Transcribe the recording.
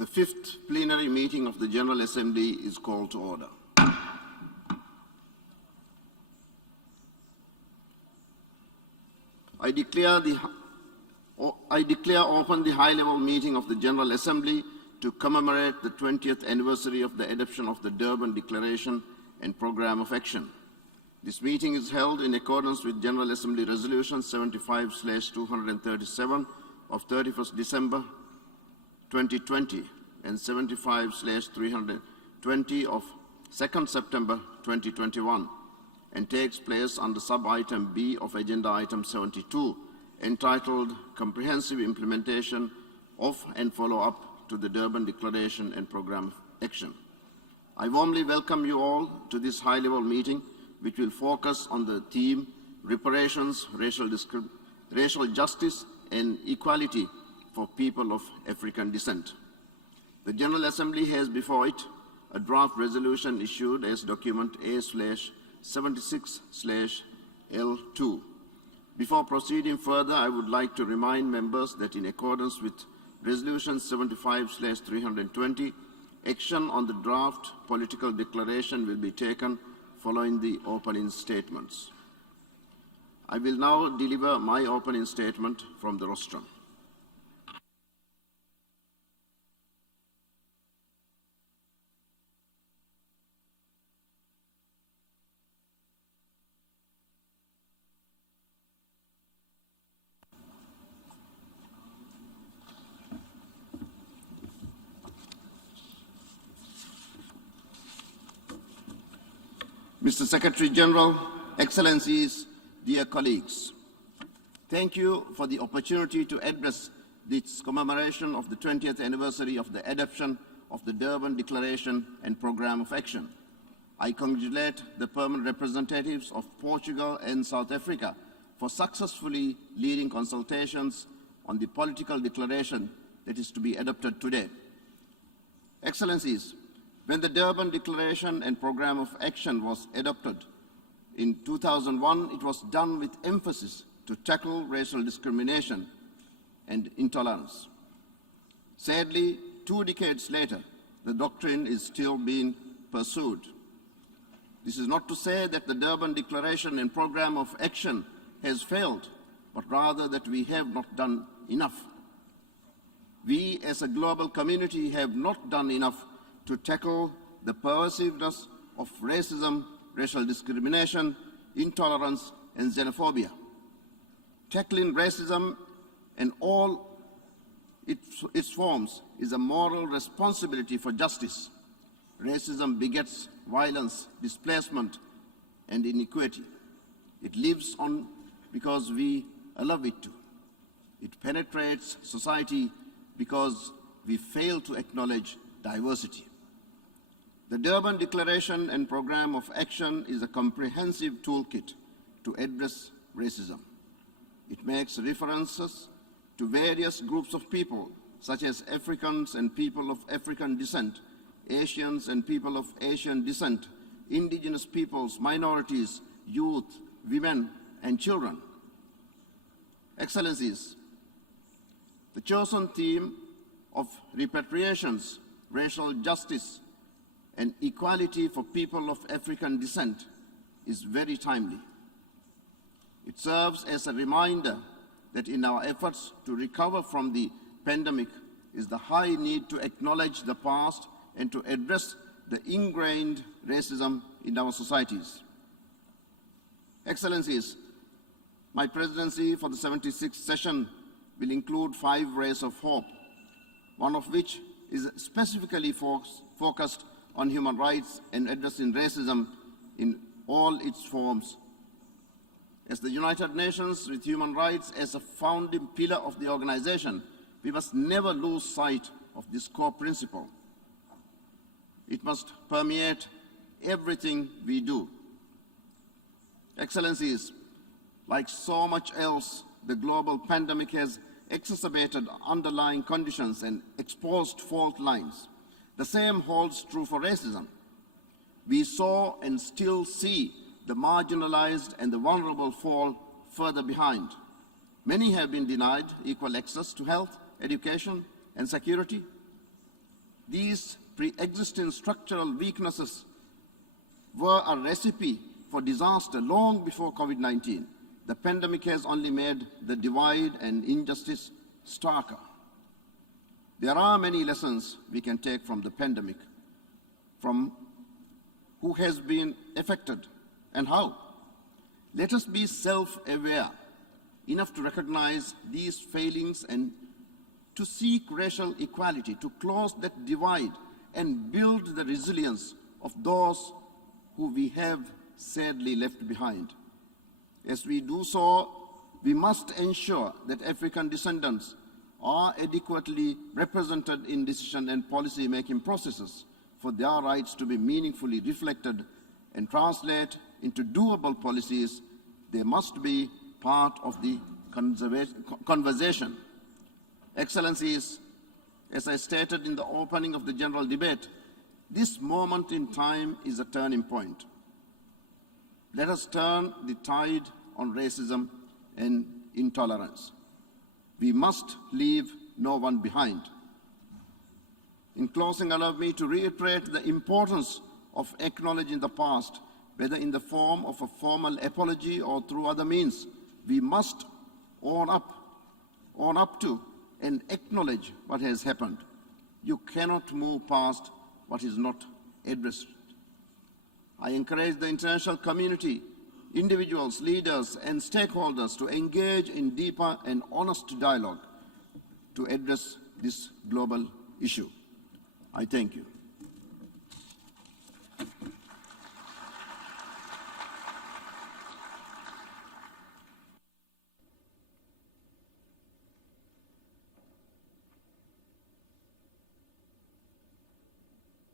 The fifth plenary meeting of the General Assembly is called to order. I declare open the high-level meeting of the General Assembly to commemorate the 20th anniversary of the adoption of the Durban Declaration and Programme of Action. This meeting is held in accordance with General Assembly Resolution 75/237 of 31st December 2020 and 75/320 of 2nd September 2021 and takes place under sub-item B of Agenda Item 72, entitled Comprehensive Implementation of and Follow-up to the Durban Declaration and Programme of Action. I warmly welcome you all to this high-level meeting, which will focus on the theme Reparations, Racial Justice and Equality for People of African Descent. The General Assembly has before it a draft resolution issued as document A/76/L2. Before proceeding further, I would like to remind members that in accordance with Resolution 75/320, action on the draft political declaration will be taken following the opening statements. I will now deliver my opening statement from the rostrum. Mr. Secretary General, Excellencies, dear colleagues, thank you for the opportunity to address this commemoration of the 20th anniversary of the adoption of the Durban Declaration and Programme of Action. I congratulate the permanent representatives of Portugal and South Africa for successfully leading consultations on the political declaration that is to be adopted today. Excellencies, when the Durban Declaration and Programme of Action was adopted in 2001, it was done with emphasis to tackle racial discrimination and intolerance. Sadly, 2 decades later, the doctrine is still being pursued. This is not to say that the Durban Declaration and Programme of Action has failed, but rather that we have not done enough. We as a global community have not done enough to tackle the pervasiveness of racism, racial discrimination, intolerance, and xenophobia. Tackling racism and all its forms is a moral responsibility for justice. Racism begets violence, displacement, and inequity. It lives on because we allow it to. It penetrates society because we fail to acknowledge diversity. The Durban Declaration and Programme of Action is a comprehensive toolkit to address racism. It makes references to various groups of people, such as Africans and people of African descent, Asians and people of Asian descent, indigenous peoples, minorities, youth, women, and children. Excellencies, the chosen theme of repatriations, racial justice, and equality for people of African descent is very timely. It serves as a reminder that in our efforts to recover from the pandemic is the high need to acknowledge the past and to address the ingrained racism in our societies. Excellencies, my presidency for the 76th session will include 5 rays of hope, one of which is specifically focused on human rights and addressing racism in all its forms. As the United Nations, with human rights as a founding pillar of the organization, we must never lose sight of this core principle. It must permeate everything we do. Excellencies, like so much else, the global pandemic has exacerbated underlying conditions and exposed fault lines. The same holds true for racism. We saw and still see the marginalized and the vulnerable fall further behind. Many have been denied equal access to health, education, and security. These pre-existing structural weaknesses were a recipe for disaster long before COVID-19. The pandemic has only made the divide and injustice starker. There are many lessons we can take from the pandemic, from who has been affected and how. Let us be self-aware enough to recognize these failings and to seek racial equality, to close that divide and build the resilience of those who we have sadly left behind. As we do so, we must ensure that African descendants are adequately represented in decision and policy-making processes for their rights to be meaningfully reflected and translate into doable policies. They must be part of the conversation. Excellencies, as I stated in the opening of the general debate, this moment in time is a turning point. Let us turn the tide on racism and intolerance. We must leave no one behind. In closing, allow me to reiterate the importance of acknowledging the past, whether in the form of a formal apology or through other means. We must own up to and acknowledge what has happened. You cannot move past what is not addressed. I encourage the international community, individuals, leaders, and stakeholders to engage in deeper and honest dialogue to address this global issue. I thank you.